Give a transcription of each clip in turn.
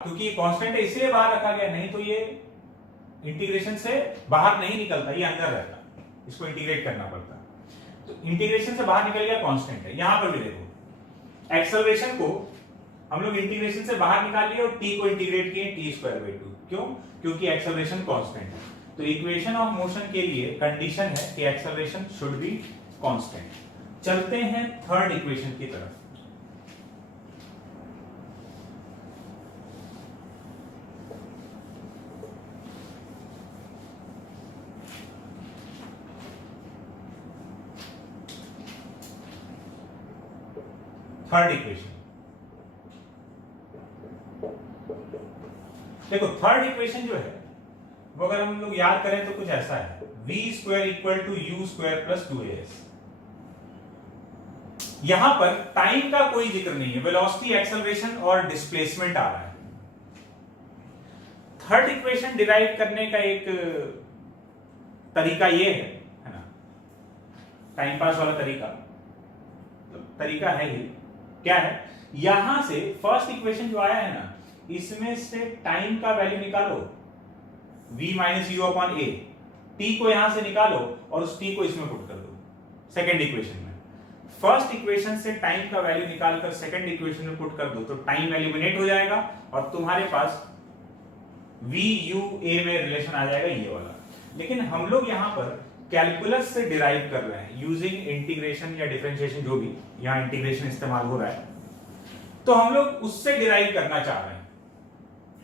क्योंकि कांस्टेंट है इसलिए बाहर रखा गया, नहीं तो ये इंटीग्रेशन से बाहर नहीं निकलता, ये अंदर रहता, इसको इंटीग्रेट करना पड़ता। तो इंटीग्रेशन से बाहर निकल गया, कांस्टेंट है। यहां पर भी देखो एक्सेलरेशन को हम लोग इंटीग्रेशन से बाहर निकाल लिए और t को इंटीग्रेट किए t²/2। क्यों? क्योंकि एक्सेलरेशन कांस्टेंट है। तो इक्वेशन ऑफ मोशन के लिए कंडीशन है कि एक्सेलरेशन शुड बी कांस्टेंट। चलते हैं थर्ड इक्वेशन की तरफ। थर्ड इक्वेशन देखो, थर्ड इक्वेशन जो है वो अगर हम लोग याद करें तो कुछ ऐसा है, v² = u² + 2as। यहां पर टाइम का कोई जिक्र नहीं है, वेलोसिटी, एक्सेलरेशन और डिस्प्लेसमेंट आ रहा है। थर्ड इक्वेशन डिराइव करने का एक तरीका ये है ना, टाइम पास वाला तरीका, तो तरीका है ही क्या है, यहां से फर्स्ट इक्वेशन जो आया है ना, इसमें से टाइम का वैल्यू निकालो v - u/a, t को यहां से निकालो और उस t को इसमें पुट कर दो सेकंड इक्वेशन में। फर्स्ट इक्वेशन से टाइम का वैल्यू निकालकर सेकंड इक्वेशन में पुट कर दो तो टाइम एलिमिनेट हो जाएगा और तुम्हारे पास v u a में रिलेशन आ जाएगा ये वाला। लेकिन हम लोग यहां पर कैलकुलस से डिराइव कर रहे हैं यूजिंग इंटीग्रेशन या डिफरेंशिएशन, जो भी यहां इंटीग्रेशन इस्तेमाल हो रहा है, तो हम लोग उससे डिराइव करना चाह रहे हैं।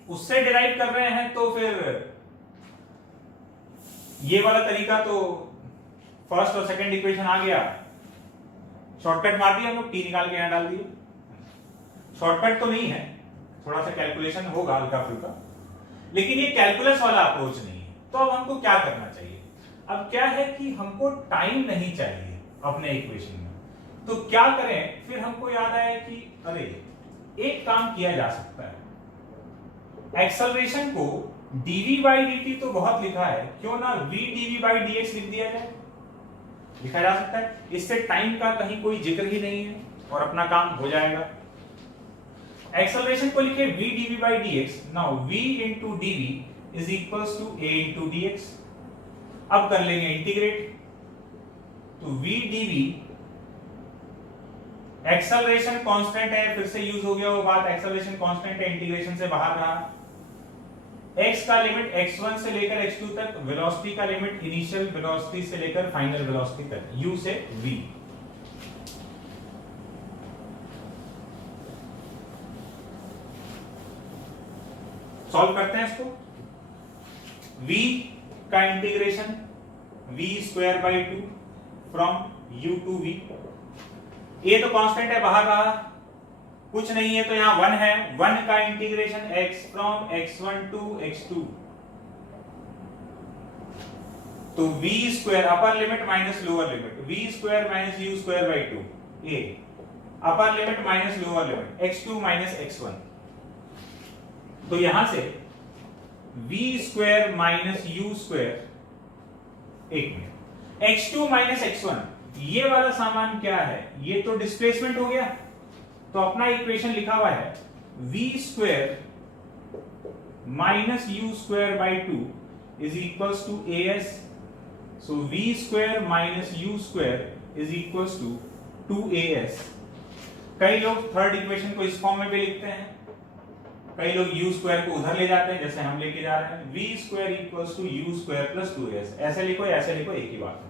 उससे डिराइव कर रहे हैं तो फिर ये वाला तरीका तो फर्स्ट और सेकंड इक्वेशन आ गया, शॉर्टकट मार दिया हम लोग, टी निकाल के यहां डाल दिए। शॉर्टकट तो नहीं है, थोड़ा सा कैलकुलेशन होगा हल्का फुल्का, लेकिन ये कैलकुलस वाला अप्रोच नहीं है। तो अब हमको क्या करना चाहिए? अब क्या है कि हमको टाइम नहीं चाहिए अपने इक्वेशन में, तो क्या करें? फिर हमको याद आया कि अरे एक काम किया जा सकता है, एक्सेलरेशन को dv/dt तो बहुत लिखा है, क्यों ना v dv/dx लिख दिया जाए, लिखा जा सकता है। इससे टाइम का कहीं कोई जिक्र ही नहीं है और अपना काम हो जाएगा। एक्सेलरेशन को लिखे v dv/dx, now v into dv is equals to a into dx। अब कर लेंगे इंटीग्रेट, तो v dv एक्सेलरेशन कांस्टेंट है, फिर से यूज हो गया वो बात, एक्सेलरेशन कांस्टेंट है, इंटीग्रेशन से बाहर रहा। x का लिमिट x1 से लेकर x2 तक, वेलोसिटी का लिमिट इनिशियल वेलोसिटी से लेकर फाइनल वेलोसिटी तक, u से v। सॉल्व करते हैं इसको। v का integration v²/2 from u to v। ये तो कांस्टेंट है, बाहर रहा, कुछ नहीं है तो यहां 1 है। 1 का integration x from x1 to x2, तो v² upper limit minus lower limit, v² - u²/2 a, upper limit minus lower limit x2 - x1। तो यहां से v² - u², एक मिनट, x2 - x1, ये वाला सामान क्या है? ये तो डिस्प्लेसमेंट हो गया। तो अपना इक्वेशन लिखा हुआ है v² - u²/2 is equals to as, so v² - u² is equals to 2as। कई लोग थर्ड इक्वेशन को इस फॉर्म में भी लिखते हैं, कई लोग u² को उधर ले जाते हैं जैसे हम लेके जा रहे हैं, v² equals to u² plus 2as। ऐसे लिखो ऐसे लिखो, एक ही बात है।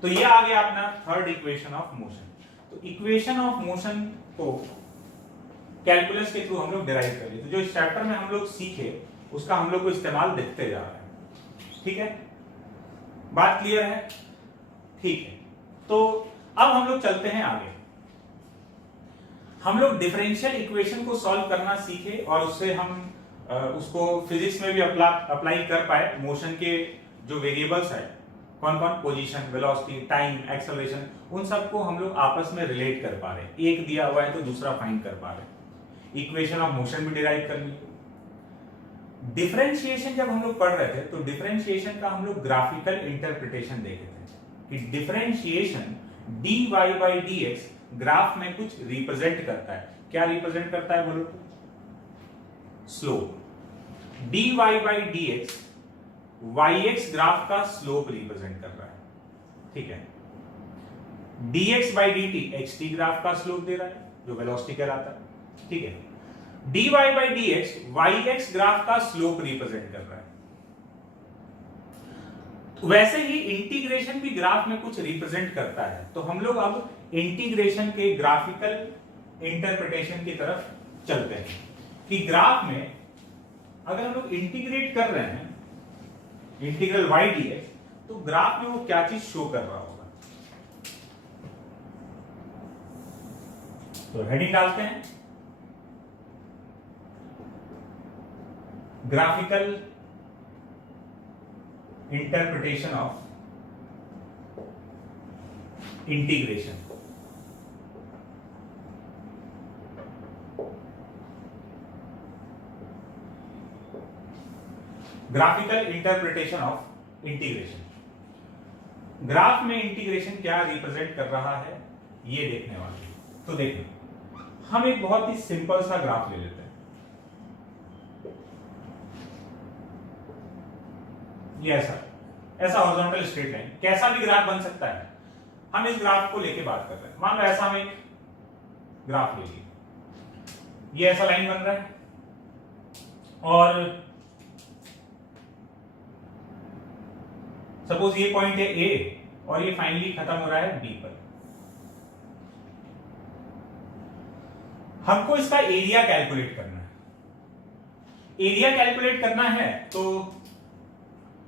तो ये आ गया अपना थर्ड इक्वेशन ऑफ मोशन। तो इक्वेशन ऑफ मोशन को कैलकुलस के थ्रू हम लोग डिराइव कर लिए, तो जो इस चैप्टर में हम लोग सीखे उसका हम लोग को इस्तेमाल देखते जा रहे हैं। ठीक है, बात क्लियर है? ठीक है, तो अब हम लोग चलते हैं आगे। हम लोग डिफरेंशियल इक्वेशन को सॉल्व करना सीखे और उससे हम उसको फिजिक्स में भी अप्लाई कर पाए। मोशन के जो वेरिएबल्स है, कौन कौन, पोजीशन, वेलोसिटी, टाइम, एक्सेलरेशन, उन सबको हम लोग आपस में रिलेट कर पा रहे हैं। एक दिया हुआ है तो दूसरा फाइंड कर पा रहे हैं। इक्वेशन ऑफ मोशन भी डिराइव कर ली। डिफरेंशिएशन जब हम लोग पढ़ रहे थे तो डिफरेंशिएशन का हम लोग ग्राफिकल इंटरप्रिटेशन देखे थे कि डिफरेंशिएशन dy/dx ग्राफ में कुछ रिप्रेजेंट करता है। क्या रिप्रेजेंट करता है बोलो तो? Slope, dy by dx yx graph का स्लोप रिप्रेजेंट कर रहा है, ठीक है। dx by dt xt graph का स्लोप दे रहा है जो वेलोसिटी कहलाता है, ठीक है। dy by dx yx graph का स्लोप रिप्रेजेंट कर रहा है। तो वैसे ही इंटीग्रेशन भी ग्राफ में कुछ रिप्रेजेंट करता है। तो हम लोग अब इंटीग्रेशन के ग्राफिकल इंटरप्रिटेशन की तरफ चलते हैं कि ग्राफ में अगर हम लोग इंटीग्रेट कर रहे हैं इंटीग्रल y dx, तो ग्राफ में वो क्या चीज शो कर रहा होगा। तो हेडिंग डालते हैं, graphical interpretation of integration. Graphical interpretation of integration. Graph में इंटीग्रेशन क्या रिप्रेजेंट कर रहा है ये देखने वाले। तो देखिए, हम एक बहुत ही सिंपल सा ग्राफ ले लेते हैं। ये ऐसा हॉरिजॉन्टल स्ट्रेट लाइन, कैसा भी ग्राफ बन सकता है। हम इस ग्राफ को लेके बात कर रहे हैं। मान लो ऐसा हम एक ग्राफ ले लिए, ये ऐसा लाइन बन रहा है और सपोज ये पॉइंट है ए और ये फाइनली खत्म हो रहा है बी पर। हमको इसका एरिया कैलकुलेट करना है। एरिया कैलकुलेट करना है तो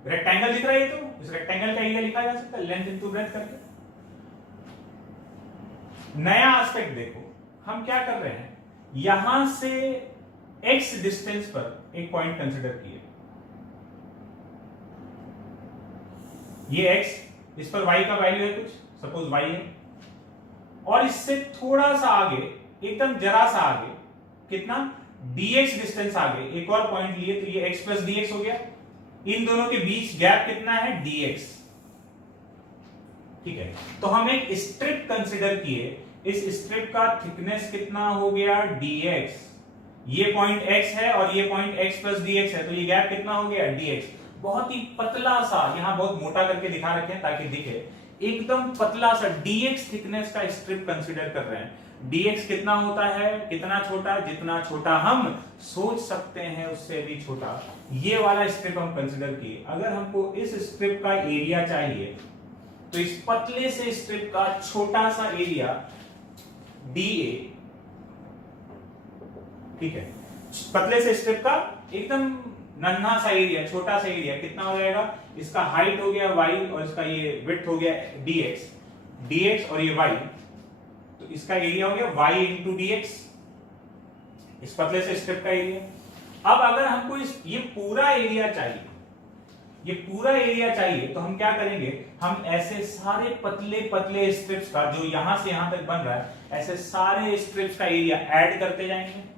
रेक्टेंगल दिख रहा है, तो इस रेक्टेंगल का एरिया लिखा जा सकता है लेंथ इनटू ब्रेड्थ करके। नया एस्पेक्ट देखो, हम क्या कर रहे हैं, यहां से x डिस्टेंस पर एक पॉइंट कंसीडर किए, ये x, इस पर y का वैल्यू है कुछ, सपोज y है, और इससे थोड़ा सा आगे, एकदम जरा सा आगे, कितना dx डिस्टेंस आगे एक और पॉइंट लिए, तो ये x प्लस dx हो गया। इन दोनों के बीच गैप कितना है, dx, ठीक है। तो हम एक स्ट्रिप कंसीडर किए, इस स्ट्रिप का थिकनेस कितना हो गया, dx। ये पॉइंट x है और ये पॉइंट x प्लस dx है, तो ये गैप कितना हो गया, dx। बहुत ही पतला सा, यहां बहुत मोटा करके दिखा रखे हैं ताकि दिखे, एकदम पतला सा dx थिकनेस का स्ट्रिप कंसीडर कर रहे हैं। dx कितना होता है, कितना छोटा, जितना छोटा हम सोच सकते हैं उससे भी छोटा, ये वाला स्ट्रिप हम कंसीडर किए। अगर हमको इस स्ट्रिप का एरिया चाहिए तो इस पतले से स्ट्रिप का छोटा सा एरिया dA, ठीक है। पतले से स्ट्रिप का एकदम नन्हा सा एरिया, छोटा सा एरिया कितना हो जाएगा, इसका हाइट हो गया y और इसका ये विड्थ हो गया dx और ये y, तो इसका एरिया हो गया y इंटू dx, इस पतले से स्ट्रिप का एरिया। अब अगर हमको ये पूरा एरिया चाहिए, ये पूरा एरिया चाहिए, तो हम क्या करेंगे, हम ऐसे सारे पतले पतले स्ट्रिप्स का, जो यहां से यहां तक बन रहा है, ऐसे सारे स्ट्रिप्स का एरिया ऐड करते जाएंगे।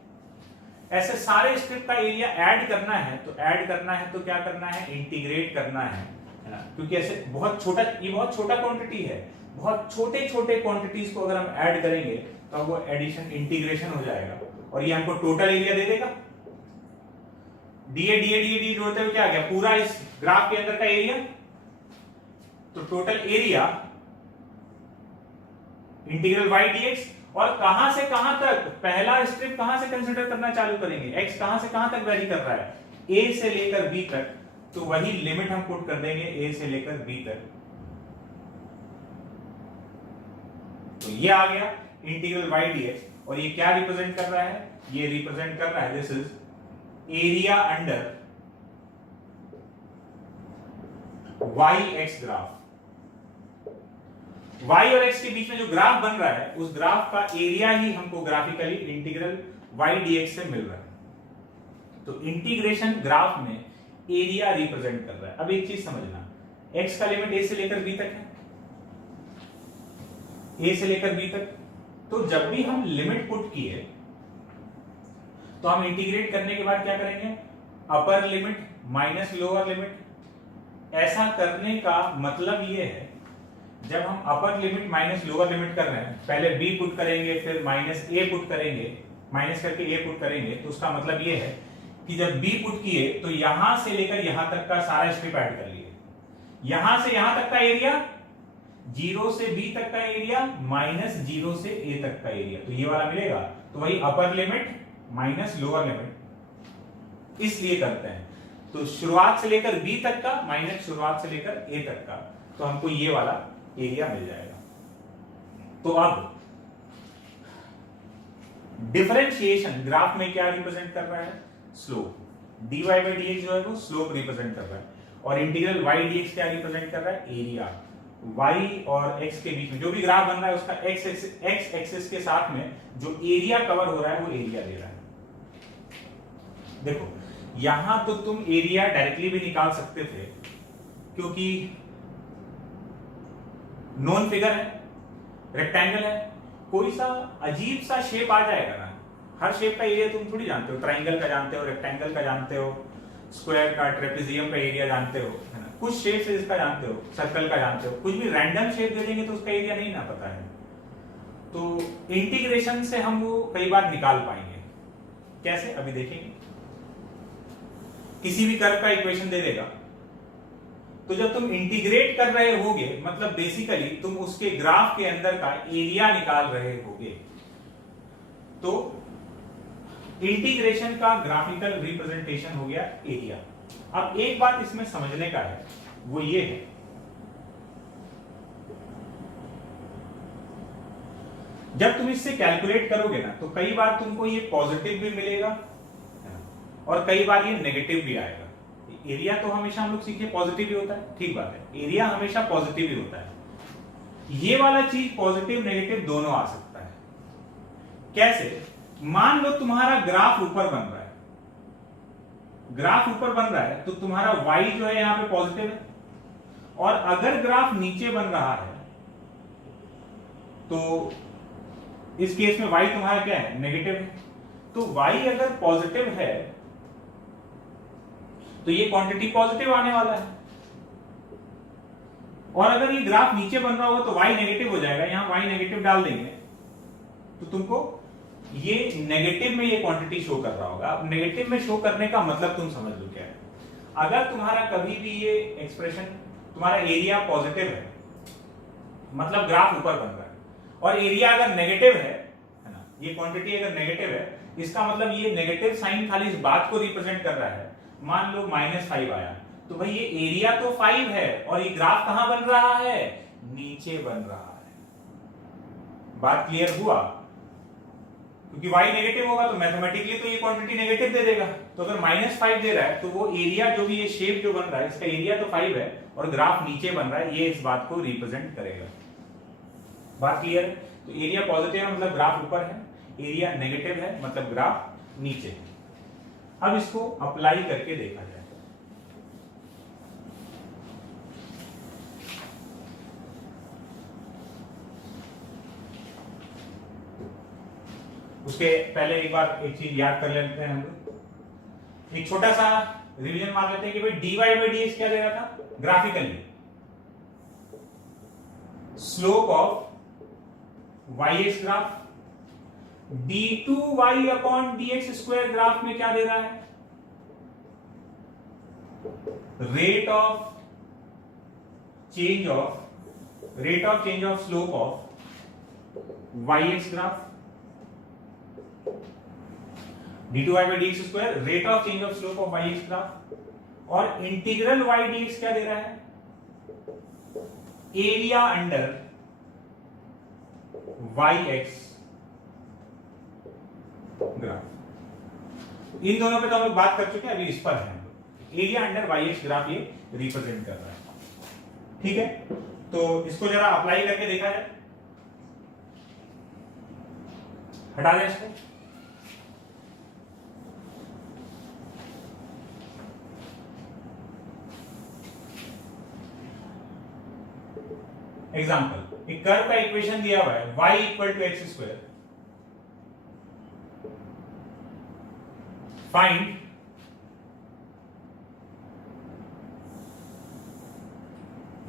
ऐसे सारे स्ट्रिप का एरिया ऐड करना है, तो ऐड करना है तो क्या करना है, इंटीग्रेट करना है ना, क्योंकि ऐसे बहुत छोटा, ये बहुत छोटा क्वांटिटी है, बहुत छोटे छोटे क्वांटिटीज को अगर हम ऐड करेंगे तो वो एडिशन, इंटीग्रेशन हो जाएगा और ये हमको टोटल एरिया दे देगा। डी जोड़ते हुए क्या आ गया, पूरा इस ग्राफ के अंदर का एरिया, तो total area integral y dx। और कहां से कहां तक, पहला स्ट्रिप कहां से कंसीडर करना चालू करेंगे, x कहां से कहां तक वैरी कर रहा है, a से लेकर b तक, तो वही लिमिट हम पुट कर देंगे a से लेकर b तक। तो ये आ गया इंटीग्रल y dx। और ये क्या रिप्रेजेंट कर रहा है, ये रिप्रेजेंट कर रहा है, this is area under yx graph. y और x के बीच में जो ग्राफ बन रहा है, उस ग्राफ का एरिया ही हमको ग्राफिकली इंटीग्रल y dx से मिल रहा है। तो इंटीग्रेशन ग्राफ में एरिया रिप्रेजेंट कर रहा है। अब एक चीज समझना, x का लिमिट a से लेकर b तक है, a से लेकर b तक, तो जब भी हम लिमिट पुट किए तो हम इंटीग्रेट करने के बाद क्या करेंगे, upper limit minus lower limit. ऐसा करने का मतलब ये है, जब हम upper limit minus lower limit कर रहे हैं, पहले b पुट करेंगे, फिर माइनस a पुट करेंगे, माइनस करके a पुट करेंगे, तो उसका मतलब ये है कि जब बी पुट किए तो यहां से लेकर यहां तक का सारा स्ट्रिप ऐड कर लिए, यहां से यहां तक का एरिया, 0 से बी तक का एरिया माइनस 0 से ए तक का एरिया, तो ये वाला मिलेगा। तो वही upper limit minus lower limit इसलिए करते हैं। तो शुरुआत से लेकर बी तक का माइनस शुरुआत से लेकर ए तक का, तो हमको ये वाला एरिया मिल जाएगा। तो अब डिफरेंशिएशन ग्राफ में क्या रिप्रेजेंट कर रहा है? स्लोप। dy बाई dx जो है वो स्लोप रिप्रेजेंट कर रहा है, और इंटीग्रल y dx क्या रिप्रेजेंट कर रहा है? एरिया। y और x के बीच में जो भी ग्राफ बन रहा है उसका x एक्सिस के साथ में जो एरिया कवर हो रहा है वो एरिया दे रहा है। देखो यहां तो तुम एरिया डायरेक्टली भी निकाल सकते थे, क्योंकि नॉन फिगर है, रेक्टेंगल है, कोई सा अजीब सा शेप आ जाएगा ना। हर शेप का एरिया तुम थोड़ी जानते हो, ट्राइंगल का जानते हो, रेक्टेंगल का जानते हो, स्क्वायर का, ट्रेपेजियम का एरिया जानते हो, है ना। कुछ शेप से इसका जानते हो, सर्कल का जानते हो, कुछ भी रैंडम शेप दे देंगे तो उसका एरिया नहीं ना पता है। तो इंटीग्रेशन से हम वो कई बार निकाल पाएंगे। कैसे? अभी देखेंगे। किसी भी कर्व का इक्वेशन दे देगा, तो जब तुम इंटीग्रेट कर रहे होगे मतलब बेसिकली तुम उसके ग्राफ के अंदर का एरिया निकाल रहे होगे, तो इंटीग्रेशन का ग्राफिकल रिप्रेजेंटेशन हो गया एरिया। अब एक बात इसमें समझने का है, वो ये है जब तुम इससे कैलकुलेट करोगे ना तो कई बार तुमको ये पॉजिटिव भी मिलेगा और कई बार ये नेगेटिव भी आएगा। एरिया तो हमेशा हम लोग सीखे पॉजिटिव ही होता है, ठीक बात है, एरिया हमेशा पॉजिटिव ही होता है। ये वाला चीज पॉजिटिव नेगेटिव दोनों आ सकता है। कैसे? मान लो तुम्हारा ग्राफ ऊपर बन रहा है, ग्राफ ऊपर बन रहा है तो तुम्हारा y जो है यहां पे पॉजिटिव है, और अगर ग्राफ नीचे बन रहा है तो इस केस में y तुम्हारा क्या है? नेगेटिव है। तो y अगर पॉजिटिव है तो ये क्वांटिटी पॉजिटिव आने वाला है, और अगर ये ग्राफ नीचे बन रहा होगा तो y नेगेटिव हो जाएगा। यहां y नेगेटिव डाल देंगे तो तुमको ये नेगेटिव में ये क्वांटिटी शो कर रहा होगा। अब नेगेटिव में शो करने का मतलब तुम समझ लो क्या है। अगर तुम्हारा कभी भी ये एक्सप्रेशन, तुम्हारा एरिया पॉजिटिव है मतलब ग्राफ ऊपर बन रहा है, और एरिया अगर नेगेटिव है ना, ये क्वांटिटी अगर नेगेटिव है, इसका मतलब ये नेगेटिव साइन खाली इस बात को रिप्रेजेंट कर रहा है। मान लो -5 आया तो भाई ये एरिया तो 5 है, और ये ग्राफ कहां बन रहा है? नीचे बन रहा है। बात क्लियर हुआ? क्योंकि y नेगेटिव होगा तो मैथमेटिकली तो ये क्वांटिटी नेगेटिव दे देगा। तो अगर -5 दे रहा है तो वो एरिया जो भी ये शेप जो बन रहा है इसका एरिया तो 5 है और ग्राफ नीचे बन रहा है, ये इस बात को रिप्रेजेंट करेगा। बात क्लियर है? तो एरिया पॉजिटिव है मतलब ग्राफ ऊपर है, एरिया नेगेटिव है मतलब ग्राफ नीचे है। अब इसको अप्लाई करके देखा जाए। उसके पहले एक बार एक चीज याद कर लेते हैं हम लोग, एक छोटा सा रिवीजन मार लेते हैं कि भाई dy बाई dx क्या दे रहा था? Graphically slope of y graph, d2y upon dx square graph में क्या दे रहा है? Rate of change of slope of y graph, d2y by dx square rate of change of slope of y graph, और इंटीग्रल y dx क्या दे रहा है? Area under yx graph. इन दोनों पे तो हम लोग बात कर चुके हैं, अभी इस पर है एरिया अंडर yx ग्राफ ये रिप्रेजेंट कर रहा है। ठीक है, तो इसको जरा अप्लाई करके देखा जाए। हटा दें इसको। एग्जाम्पल, एक कर्व का इक्वेशन दिया हुआ है y equal to x square, find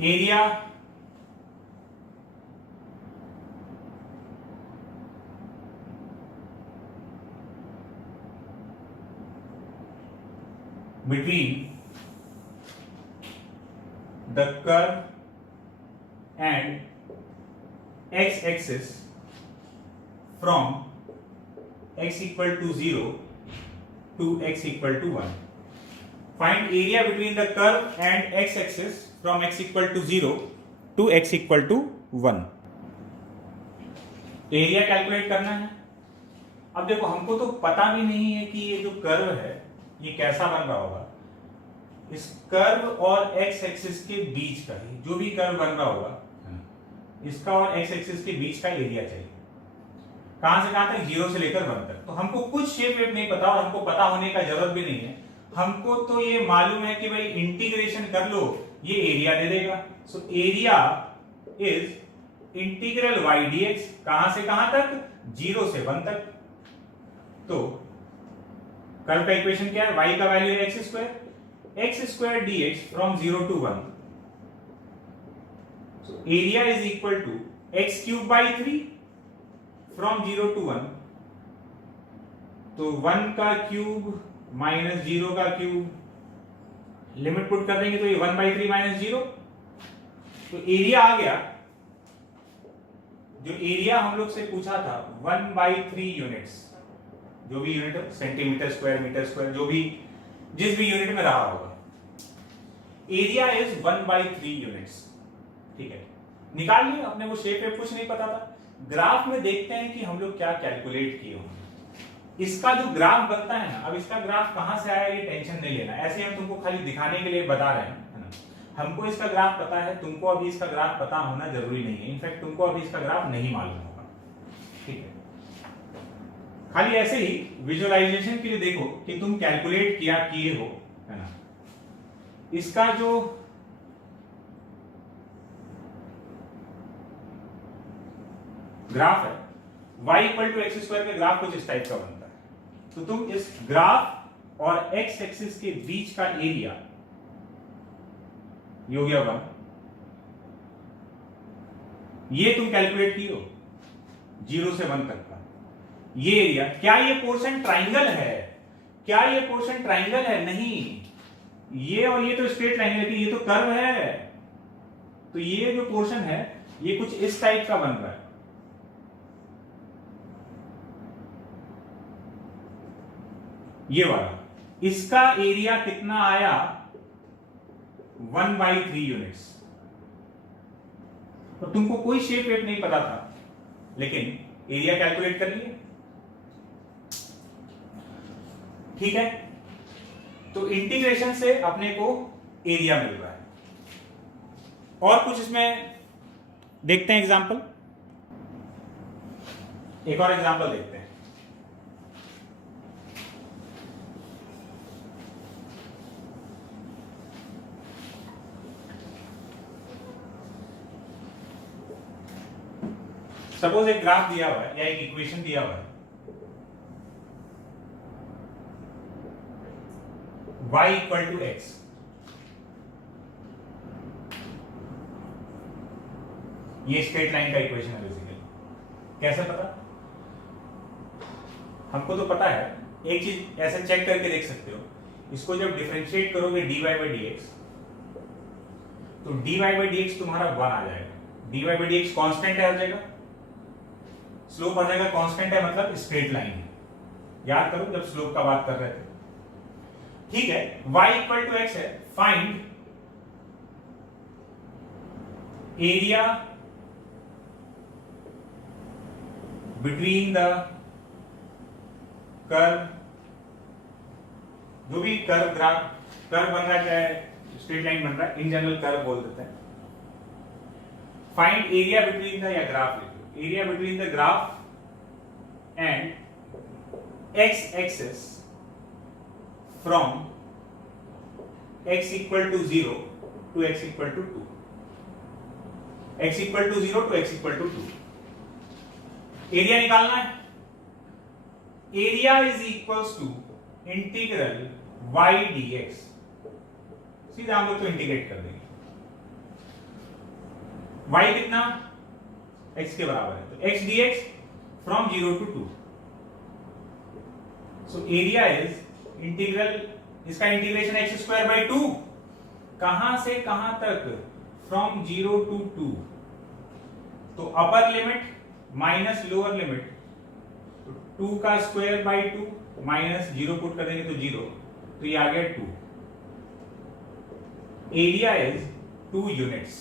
area between the curve and x-axis from x equal to 0 to x equal to 1. Find area between the curve and x-axis from x equal to 0 to x equal to 1. Area calculate करना है। अब देखो हमको तो पता भी नहीं है कि ये जो कर्व है ये कैसा बन रहा होगा। इस कर्व और एक्स एक्सिस के बीच का ही जो भी कर्व बन रहा होगा इसका और एक्स एक्सिस के बीच का एरिया चाहिए। कहां से कहां तक? 0 से लेकर 1 तक। तो हमको कुछ शेप वेप नहीं पता और हमको पता होने का जरूरत भी नहीं है। हमको तो ये मालूम है कि भाई इंटीग्रेशन कर लो ये एरिया दे देगा। सो area is integral y dx। कहां से कहां तक? 0 से 1 तक। तो कर्व का इक्वेशन क्या है? y का वैल्यू है x square dx from 0 to 1। So area is equal to x cube by 3 from 0 to 1। तो 1 का क्यूब माइनस 0 का क्यूब लिमिट पुट कर देंगे तो ये 1/3 माइनस 0। तो एरिया आ गया, जो एरिया हम लोग से पूछा था 1/3 यूनिट्स, जो भी unit centimetre square, metre square, जो भी जिस भी यूनिट में रहा होगा, एरिया इज 1/3 यूनिट्स। ठीक है, निकाल लिया अपने को। शेप पे कुछ नहीं पता था। ग्राफ में देखते हैं कि हम लोग क्या कैलकुलेट किए होंगे। इसका जो ग्राफ बनता है ना, अब इसका ग्राफ कहां से आया ये टेंशन नहीं लेना, ऐसे हम तुमको खाली दिखाने के लिए बता रहे हैं, है ना। हमको इसका ग्राफ पता है, तुमको अभी इसका ग्राफ पता होना जरूरी नहीं है। इनफैक्ट तुमको अभी इसका ग्राफ नहीं मालूम होगा। ठीक है, खाली ऐसे ही विजुअलाइजेशन के लिए देखो कि तुम कैलकुलेट किए हो, है ना। इसका जो ग्राफ है y equal to x square का ग्राफ कुछ इस टाइप का बनता है। तो तुम इस ग्राफ और x एक्सिस के बीच का एरिया ये हो गया 1, ये तुम कैलकुलेट किए हो 0 से 1 तक का ये एरिया। क्या ये पोर्शन ट्राइंगल है? क्या ये पोर्शन ट्राइंगल है? नहीं, ये और ये तो स्ट्रेट लाइन है, ये तो कर्व है। तो ये जो पोर्शन है ये कुछ इस टाइप का बन रहा है। ये वाला, इसका एरिया कितना आया? 1/3 यूनिट्स। तो तुमको कोई शेप वेप नहीं पता था, लेकिन एरिया कैलकुलेट कर लिया। ठीक है, तो इंटीग्रेशन से अपने को एरिया मिल रहा है। और कुछ इसमें देखते हैं एग्जांपल। एक और एग्जांपल देखते हैं। सपोज एक ग्राफ दिया हुआ है या एक इक्वेशन दिया हुआ है, y इक्वल टू एक्स। ये स्ट्रेट लाइन का इक्वेशन है बेसिकली। कैसे पता? हमको तो पता है। एक चीज ऐसे चेक करके देख सकते हो, इसको जब डिफरेंशिएट करोगे dy by dx, तो dy by dx तुम्हारा 1 आ जाएगा। dy by dx कांस्टेंट है, हर जगह स्लोप आ जाएगा। कांस्टेंट है मतलब स्ट्रेट लाइन है। याद करो जब स्लोप का बात कर रहे थे। ठीक है, y इक्वल टू एक्स है। Find area between the curve, जो भी कर्व बन रहा है, चाहे स्ट्रेट लाइन बन रहा है, इन जनरल कर्व बोल देते हैं। फाइंड एरिया बिटवीन द, या graph area between the graph and x-axis from x equal to 0 to x equal to 2. x equal to 0 to x equal to 2. Area निकालना है। Area is equals to integral y dx। सीधा हम लोग तो integrate कर देंगे। y कितना? x के बराबर है, तो x dx from 0 to 2। So area is integral इसका इंटीग्रेशन x²/2, कहां से कहां तक, फ्रॉम 0 to 2, तो upper limit minus lower limit, तो 2 का स्क्वायर बाई 2 माइनस 0 पुट कर देंगे तो 0, तो ये आ गया 2। Area is 2 units.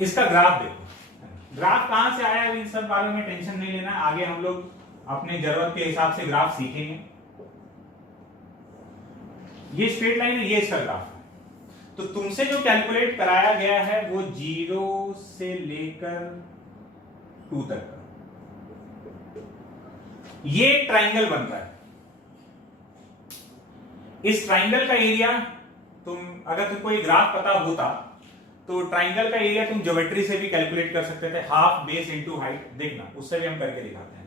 इसका ग्राफ देखो, ग्राफ कहां से आया इन सब बारे में टेंशन नहीं लेना, आगे हम लोग अपने जरूरत के हिसाब से ग्राफ सीखेंगे। ये स्ट्रेट लाइन है, ये इसका ग्राफ है। तो तुमसे जो कैलकुलेट कराया गया है वो 0 से लेकर 2 तक का, ये ट्राइंगल बन रहा है। इस ट्राइंगल का एरिया अगर तुमको ये ग्राफ पता होता तो ट्राइंगल का एरिया तुम ज्योमेट्री से भी कैलकुलेट कर सकते थे, हाफ बेस इनटू हाइट। देखना उससे भी हम करके दिखाते हैं।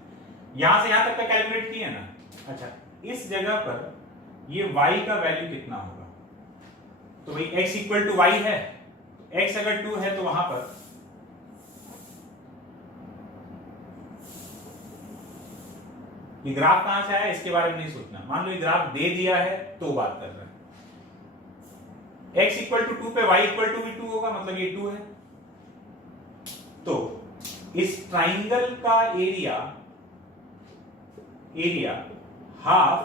यहां से यहां तक का कैलकुलेट किया ना। अच्छा, इस जगह पर ये y का वैल्यू कितना होगा, तो भाई x इक्वल टू y है, x अगर 2 है तो वहां पर ये ग्राफ कहां से आया इसके बारे में नहीं सोचना। मान लो ये ग्राफ दे दिया है तो बात कर रहे हैं। x इक्वल टू 2 पे y इक्वल टू भी 2 होगा, मतलब ये 2 है। तो इस ट्राइंगल का area half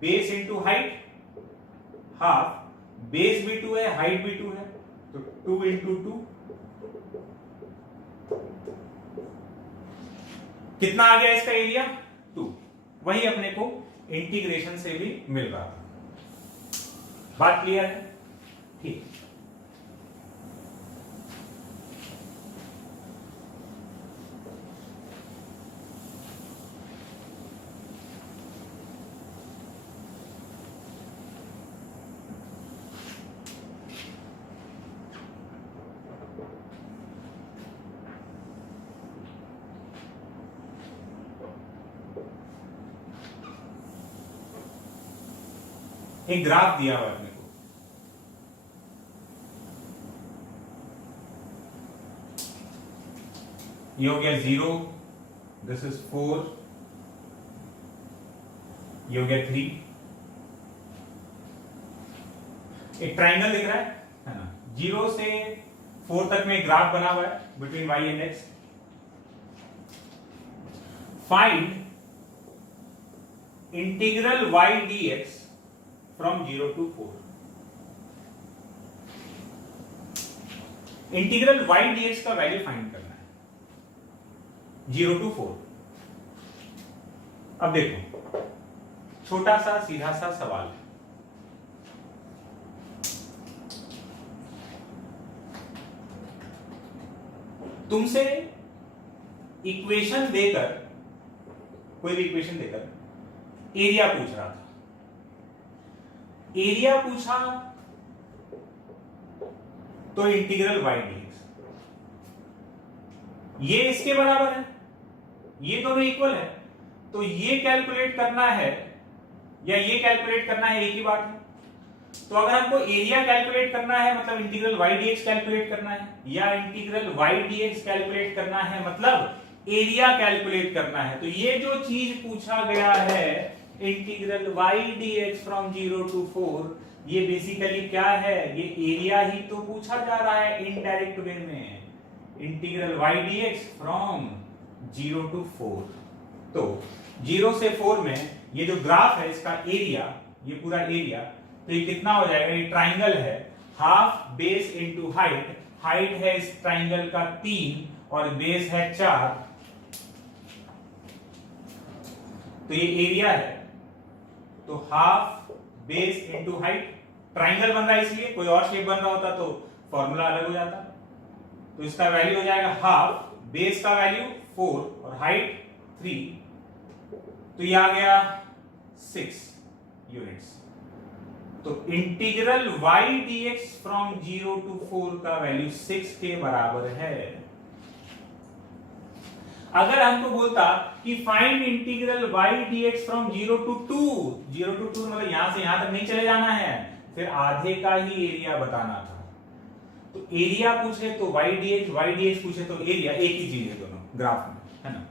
base into height, half base भी 2 है, हाइट भी 2 है, तो 2 इंटू 2 कितना आ गया इसका एरिया, 2। वही अपने को इंटीग्रेशन से भी मिल रहा था। बात क्लियर है? ठीक। एक ग्राफ दिया हुआ है अपने को, ये हो गया 0, दिस इज 4, ये हो गया 3। एक ट्राइंगल दिख रहा है ना, 0 से 4 तक में एक ग्राफ बना हुआ है between y and x। Find integral y dx from 0 to 4। Integral y dx का वैल्यू फाइंड करना है 0 to 4। अब देखो, छोटा सा सीधा सा सवाल है। तुमसे इक्वेशन देकर, कोई भी इक्वेशन देकर एरिया पूछ रहा था, एरिया पूछा तो इंटीग्रल y dx, ये इसके बराबर है, ये दोनों इक्वल है, तो ये कैलकुलेट करना है या ये कैलकुलेट करना है, एक ही बात है। तो अगर हमको एरिया कैलकुलेट करना है मतलब इंटीग्रल y dx कैलकुलेट करना है, या इंटीग्रल y dx कैलकुलेट करना है मतलब एरिया कैलकुलेट करना है, तो ये जो चीज पूछा गया है integral y dx from 0 to 4, ये बेसिकली क्या है, ये एरिया ही तो पूछा जा रहा है इनडायरेक्ट वे में। Integral y dx from 0 to 4, तो 0 से 4 में ये जो ग्राफ है इसका एरिया, ये पूरा एरिया, तो ये कितना हो जाएगा, ये ट्राइंगल है, half base into height, height है इस ट्राइंगल का 3 और बेस है 4, तो ये एरिया है। तो half base into height, triangle बन रहा है इसलिए, कोई और शेप बन रहा होता तो फॉर्मूला अलग हो जाता। तो इसका वैल्यू हो जाएगा हाफ, बेस का वैल्यू 4 और हाइट 3, तो ये आ गया 6 यूनिट्स। तो integral y dx from 0 to 4 का वैल्यू 6 के बराबर है। अगर हमको बोलता कि find integral y dx from 0 to 2, 0 to 2 मतलब यहां से यहां तक नहीं चले जाना है, फिर आधे का ही एरिया बताना था। तो एरिया पूछे तो y dx पूछे तो एरिया, एक ही चीज है दोनों ग्राफ में, है ना।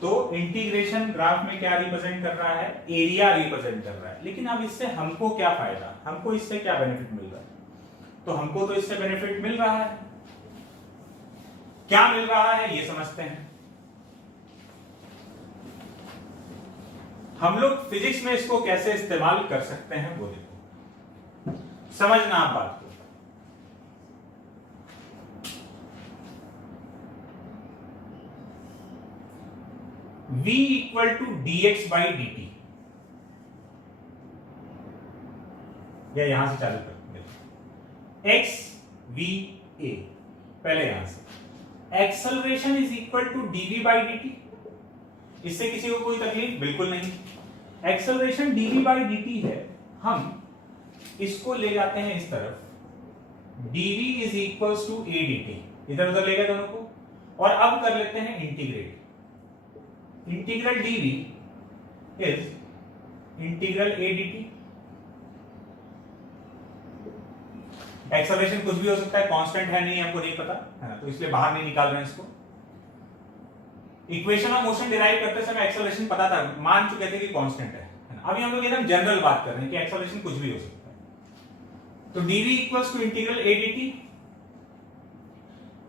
तो इंटीग्रेशन ग्राफ में क्या रिप्रेजेंट कर रहा है, एरिया रिप्रेजेंट कर रहा है। लेकिन अब इससे हमको क्या फायदा, हमको इससे क्या बेनिफिट मिल रहा है? तो हमको तो इससे बेनिफिट मिल रहा है। क्या मिल रहा है ये समझते हैं। हम लोग फिजिक्स में इसको कैसे इस्तेमाल कर सकते हैं वो देखो, समझना आप बात को। v equal to dx by dt, या यहां से चालू करते हैं। x v a, पहले यहां से acceleration is equal to dv by dt। इससे किसी को कोई तकलीफ बिल्कुल नहीं। एक्सेलरेशन dv बाई dt है, हम इसको ले जाते हैं इस तरफ, dv is equal to a dt, इधर उधर ले गए दोनों को, और अब कर लेते हैं integrate. Integral dv is integral a dt। Acceleration कुछ भी हो सकता है, कांस्टेंट है नहीं, हमको नहीं पता है ना, तो इसलिए बाहर नहीं निकाल रहे हैं इसको। इक्वेशन ऑफ मोशन डिराइव करते समय एक्सेलरेशन पता था, मान चुके थे कि कांस्टेंट है ना। अभी हम लोग एकदम जनरल बात कर रहे हैं कि एक्सेलरेशन कुछ भी हो सकता है। तो dv equals to integral a dt।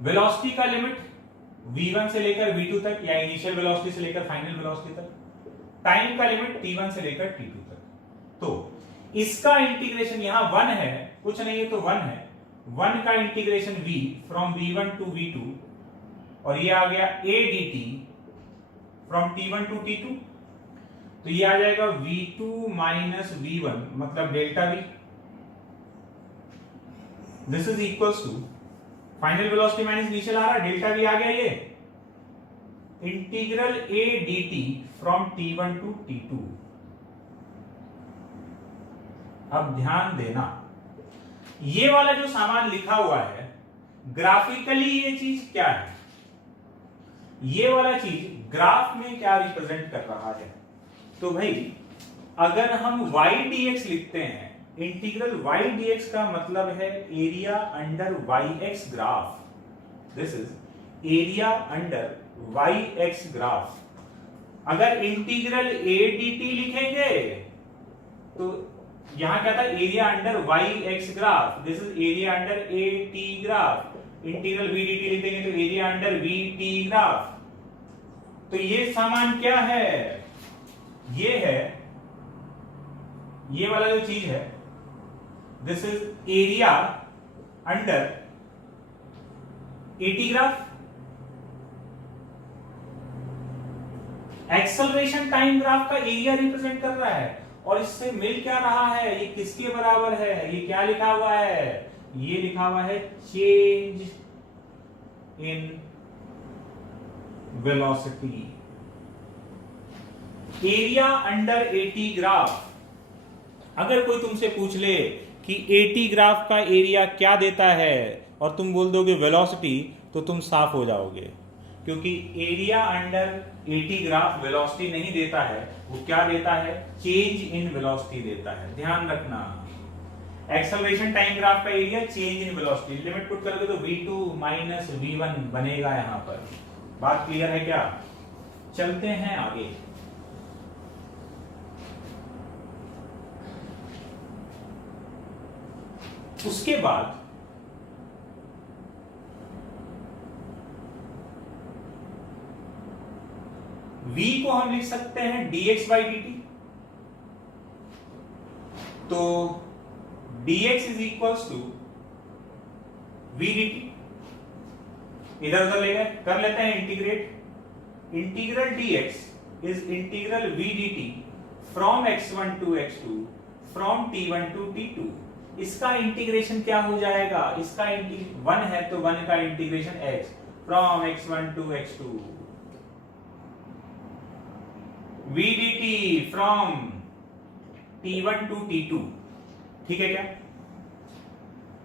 Velocity का लिमिट v1 से लेकर v2 तक, या इनिशियल वेलोसिटी से लेकर फाइनल वेलोसिटी तक। टाइम का लिमिट t1 से लेकर t2 तक। तो इसका इंटीग्रेशन यहां 1 है, कुछ नहीं है तो 1 है। 1 का integration v from v1 to v2, और ये आ गया a dt from t1 to t2। तो ये आ जाएगा v2 माइनस v1, मतलब delta v। This is equals to final velocity minus initial आ रहा, डेल्टा v आ गया, ये integral a dt from t1 to t2। अब ध्यान देना, ये वाला जो सामान लिखा हुआ है, ग्राफिकली ये चीज क्या है, ये वाला चीज ग्राफ में क्या रिप्रेजेंट कर रहा है। तो भाई अगर हम y dx लिखते हैं, इंटीग्रल y dx का मतलब है area under yx graph. This is area under yx graph. अगर इंटीग्रल a dt लिखेंगे तो यहां क्या था, area under yx graph. This is area under a t graph. Integral v dt लिख देंगे तो area under v t graph. तो ये सामान क्या है, ये है, ये वाला जो चीज है, this is area under eighty graph. Acceleration time graph का एरिया रिप्रेजेंट कर रहा है, और इससे मिल क्या रहा है, ये किसके बराबर है, ये क्या लिखा हुआ है, ये लिखा हुआ है change in velocity. Area under eighty graph. अगर कोई तुमसे पूछ ले कि एटी ग्राफ का एरिया क्या देता है और तुम बोल दोगे वेलोसिटी, तो तुम साफ हो जाओगे, क्योंकि area under eighty graph velocity नहीं देता है, वो क्या देता है, चेंज इन वेलोसिटी देता है। ध्यान रखना, एक्सेलरेशन टाइम ग्राफ का area change in velocity. Limit put करोगे तो v2 माइनस v1 बनेगा यहां पर। बात क्लियर है क्या? चलते हैं आगे। उसके बाद v को हम लिख सकते हैं dx बाई dt। तो dx is equals to v dt। इधर उधर ले गए, कर लेते हैं integrate. Integral dx is integral v dt from x1 to x2 from t1 to t2। इसका इंटीग्रेशन क्या हो जाएगा, इसका 1 है तो 1 का integration x from x1 to x2, v dt from t1 to t2। ठीक है क्या?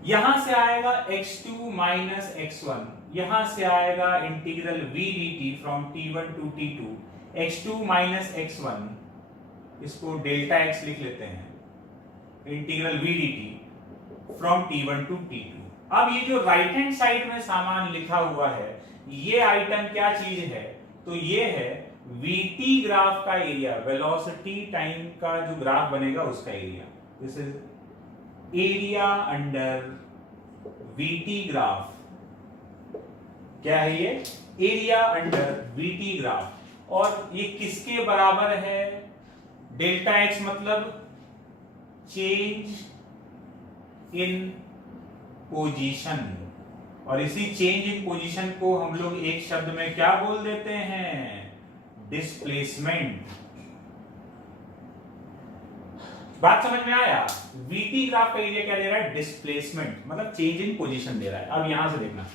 यहां से आएगा x2 माइनस x1, यहां से आएगा integral v dt from t1 to t2, x2 minus x1, इसको डेल्टा x लिख लेते हैं, integral v dt from t1 to t2। अब ये जो राइट हैंड साइड में सामान लिखा हुआ है, ये आइटम क्या चीज है, तो ये है वीटी ग्राफ का एरिया, वेलोसिटी टाइम का जो ग्राफ बनेगा उसका area, this is area under VT graph. क्या है ये? Area under VT graph. और ये किसके बराबर है? डेल्टा एक्स मतलब चेंज इन पोजीशन, और इसी चेंज इन पोजीशन को हम लोग एक शब्द में क्या बोल देते हैं? डिस्प्लेसमेंट। बात समझ में आया? वीटी ग्राफ का एरिया क्या दे रहा है? डिस्प्लेसमेंट, मतलब चेंज इन पोजीशन दे रहा है। अब यहां से देखना,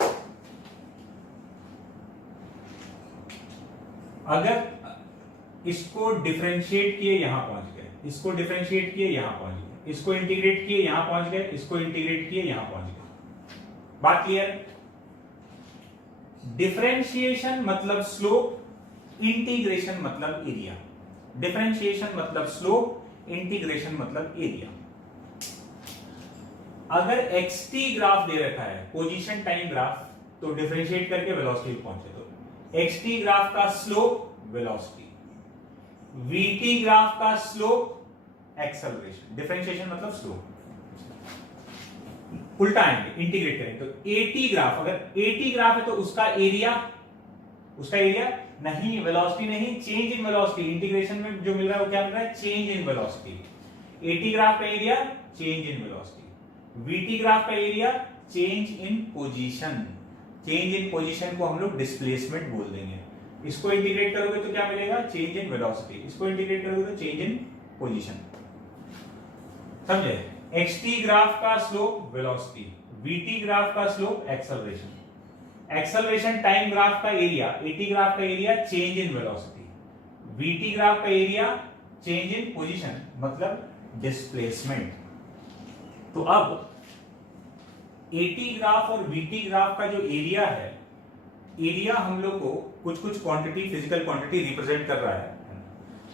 अगर इसको डिफरेंशिएट किए यहां पहुंच गए, इसको डिफरेंशिएट किए यहां पहुंच गए, इसको इंटीग्रेट किए यहां पहुंच गए, इसको इंटीग्रेट किए यहां पहुंच गए। बात क्लियर? डिफरेंशिएशन मतलब स्लोप, इंटीग्रेशन मतलब एरिया। डिफरेंशिएशन मतलब स्लोप, इंटीग्रेशन मतलब एरिया। अगर xt ग्राफ दे रखा है, पोजीशन टाइम ग्राफ, तो डिफरेंशिएट करके वेलोसिटी पहुंचे, तो xt ग्राफ का स्लोप वेलोसिटी, vt ग्राफ का स्लोप एक्सेलरेशन। डिफरेंशिएशन मतलब स्लोप। उल्टा आएंगे, इंटीग्रेट करेंगे तो at ग्राफ, अगर at ग्राफ है तो उसका एरिया, नहीं, वेलोसिटी नहीं, चेंज इन वेलोसिटी। इंटीग्रेशन में जो मिल रहा है वो क्या मिल रहा है? Change in velocity. AT graph का area change in velocity, VT graph का area change in position. Change in position को हम लोग डिस्प्लेसमेंट बोल देंगे। इसको इंटीग्रेट करोगे तो क्या मिलेगा? Change in velocity. इसको इंटीग्रेट करोगे तो चेंज इन पोजीशन। समझे? xt ग्राफ का स्लोप वेलोसिटी, vt ग्राफ का slope acceleration, acceleration time graph का एरिया, at ग्राफ का area change in velocity, vt graph का एरिया चेंज इन पोजीशन मतलब डिस्प्लेसमेंट। तो अब at ग्राफ और vt ग्राफ का जो एरिया है, एरिया हम लोग को कुछ कुछ क्वांटिटी, फिजिकल क्वांटिटी रिप्रेजेंट कर रहा है।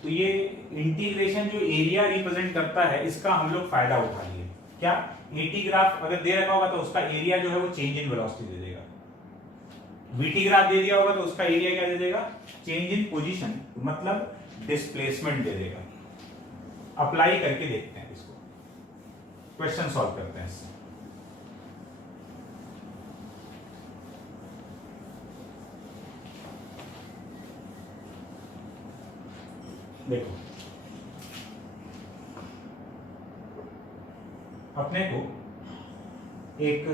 तो ये इंटीग्रेशन जो एरिया रिप्रेजेंट करता है, इसका हम लोग फायदा उठा लिए। क्या? at ग्राफ अगर दे रखा होगा तो उसका एरिया जो है वो चेंज इन वेलोसिटी दे देगा। vt ग्राफ दे दिया होगा तो उसका एरिया क्या दे देगा? चेंज इन पोजीशन मतलब डिस्प्लेसमेंट दे देगा। अप्लाई करके देखते हैं इसको, क्वेश्चन सॉल्व करते हैं इससे। देखो, अपने को एक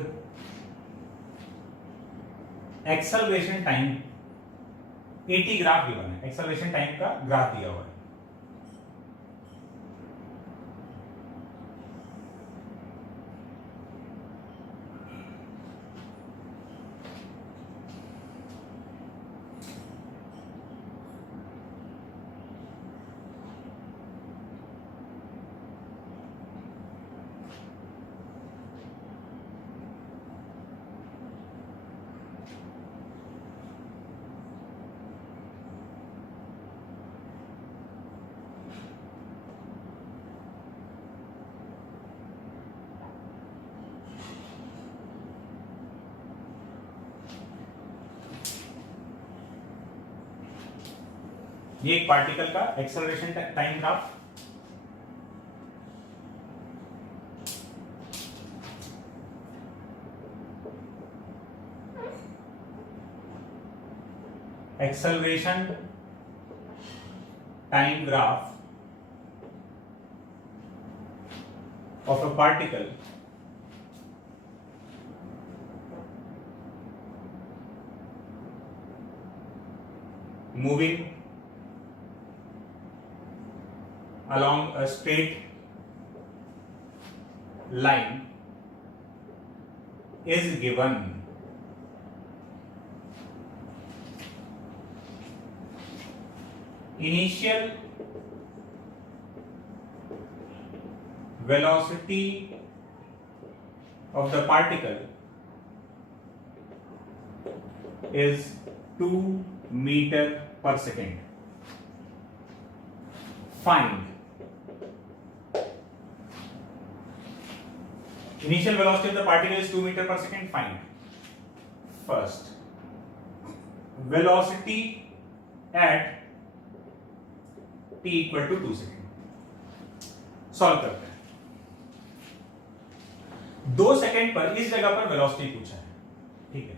acceleration time at graph given है, एक्सेलरेशन टाइम का ग्राफ दिया हुआ है। ये एक पार्टिकल का acceleration time graph, acceleration time graph of a particle moving along a straight line is given. Initial velocity of the particle is 2 meter per second. Find initial velocity of the particle is 2 meter per second. Find first velocity at t equal to 2 second. Solve करते हैं। 2 second पर इस जगह पर velocity पूछा है, ठीक है।